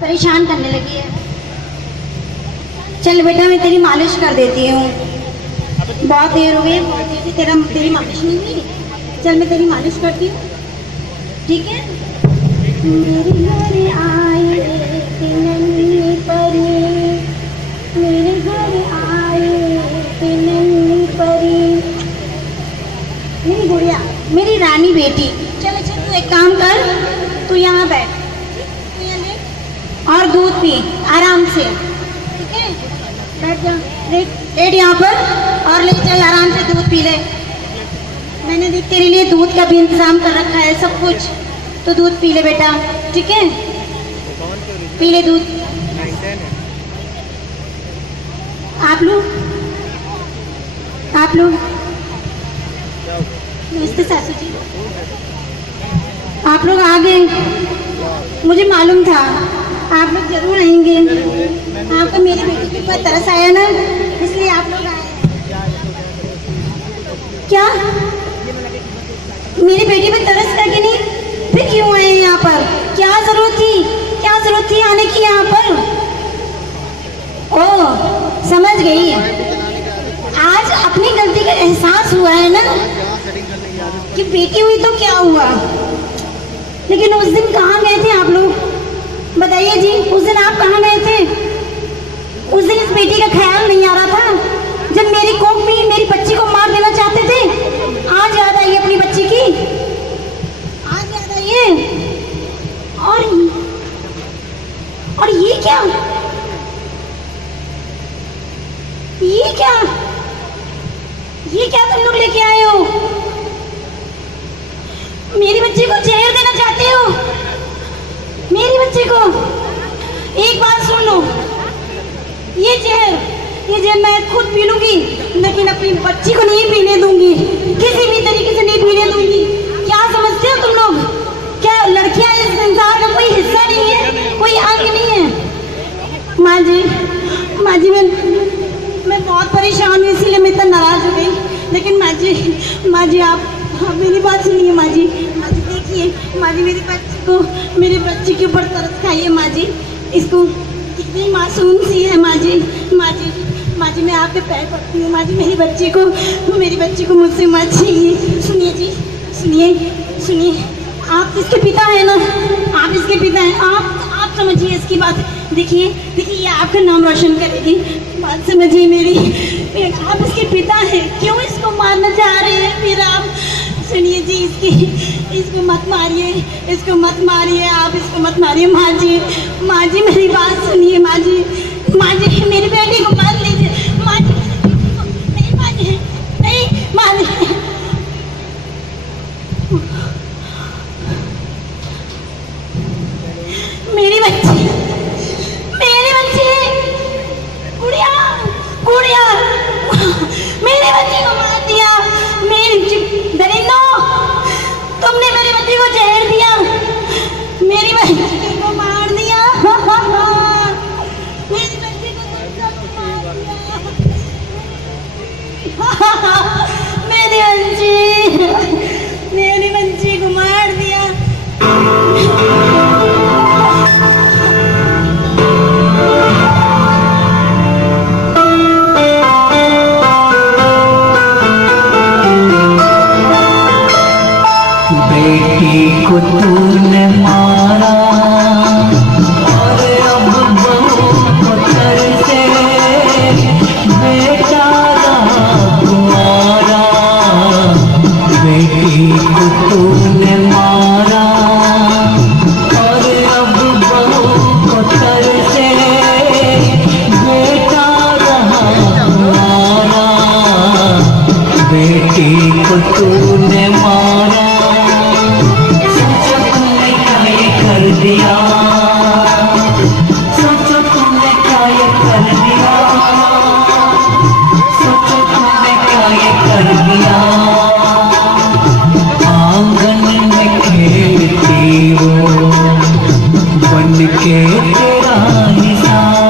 परेशान करने लगी है। चल बेटा मैं तेरी मालिश कर देती हूँ, बहुत देर हो गई है, बहुत देर से तेरी मालिश नहीं हुई। चल मैं तेरी मालिश करती हूँ, ठीक है। मेरे घर आए थे नन्ही परी, मेरे घर आए थे नन्ही परी, मेरी गुड़िया, मेरी रानी बेटी। चल अच्छा तू एक काम कर, तू यहाँ बैठ, तू यहाँ लेट और दूध पी आराम से, ठीक है। बैठ जा, लेट यहाँ पर और ले चल आराम से दूध पी ले। मैंने देख तेरे लिए दूध का भी इंतजाम कर रखा है, सब कुछ, तो दूध पी ले बेटा, ठीक है। पी ले दूध। आप लोग नमस्ते सासू जी, आप लोग आ गए, मुझे मालूम था आप लोग जरूर आएंगे। आपको मेरी बेटी के ऊपर तरस आया ना, इसलिए आप लोग आए। क्या मेरी बेटी पे तरस था कि नहीं? फिर क्यों आए यहाँ पर? क्या जरूरत थी आने की यहाँ पर? ओह समझ गई, आज अपनी गलती का एहसास हुआ है ना कि बेटी हुई तो क्या हुआ। लेकिन उस दिन कहाँ गए थे आप लोग, बताइए जी, उस दिन आप कहाँ गए थे? उस दिन इस बेटी का ख्याल नहीं आ रहा था, जब मेरी कोख में मेरी बच्ची को मार देना चाहते थे। आज याद आई अपनी बच्ची की, आज याद आई है। और ये क्या तुम लोग लेके आए हो? मेरी बच्ची को जहर देना चाहते हो? मेरी बच्ची को, एक बात सुन लो, ये जहर मैं खुद पी लूंगी, लेकिन अपनी बच्ची को नहीं पीने दूंगी, किसी भी तरीके से नहीं पीने दूंगी। क्या समझते हो तुम लोग? क्या लड़कियां इस संसार का कोई हिस्सा नहीं है, कोई अंग नहीं है? माँ जी मैं बहुत परेशान हूँ, इसीलिए मैं इतना नाराज हो गई। लेकिन माँ जी आप मेरी बात सुनिए। माँ जी देखिए, माँ जी मेरे बच्चे के ऊपर तरस खाइए। माँ जी इसको कितनी मासूम सी है। माँ जी मैं आपके पैर पड़ती हूँ। माँ जी मेरी बच्ची को मुझसे मत छीनिए। सुनिए जी, सुनिए, आप इसके पिता हैं ना, आप इसके पिता हैं, आप समझिए इसकी बात। देखिए ये आपका नाम रोशन करेगी, बात समझिए मेरी। आप इसके पिता हैं, क्यों इसको मारना चाह रहे हैं? फिर आप सुनिए जी, इसको मत मारिए, आप इसको मत मारिए। माँ जी मेरी बात सुनिए। माँ जी मेरी बेटी को मार लीजिए। माँ जी नहीं, मेरी बच्ची गुड़िया मेरी बच्ची को मार दिया। दरिंदो, तुमने मेरी बच्ची को जहर दिया, मेरी बच्ची को मार दिया। मेरी बच्ची को मेरी बच्ची को मार दिया। बेटी को तूने मारा और अब बहू को तरसे, बेटा रहा तुम्हारा। बेटी को तूने मारा और अब बहू को तरसे, बेटा रहा तुम्हारा। बेटी को तूने मारा, दिया सोचो तुमने क्या ये कर दिया, सोचो तुमने क्या ये कर दिया। आंगन में खेलती वो बन के तेरा हिसाब।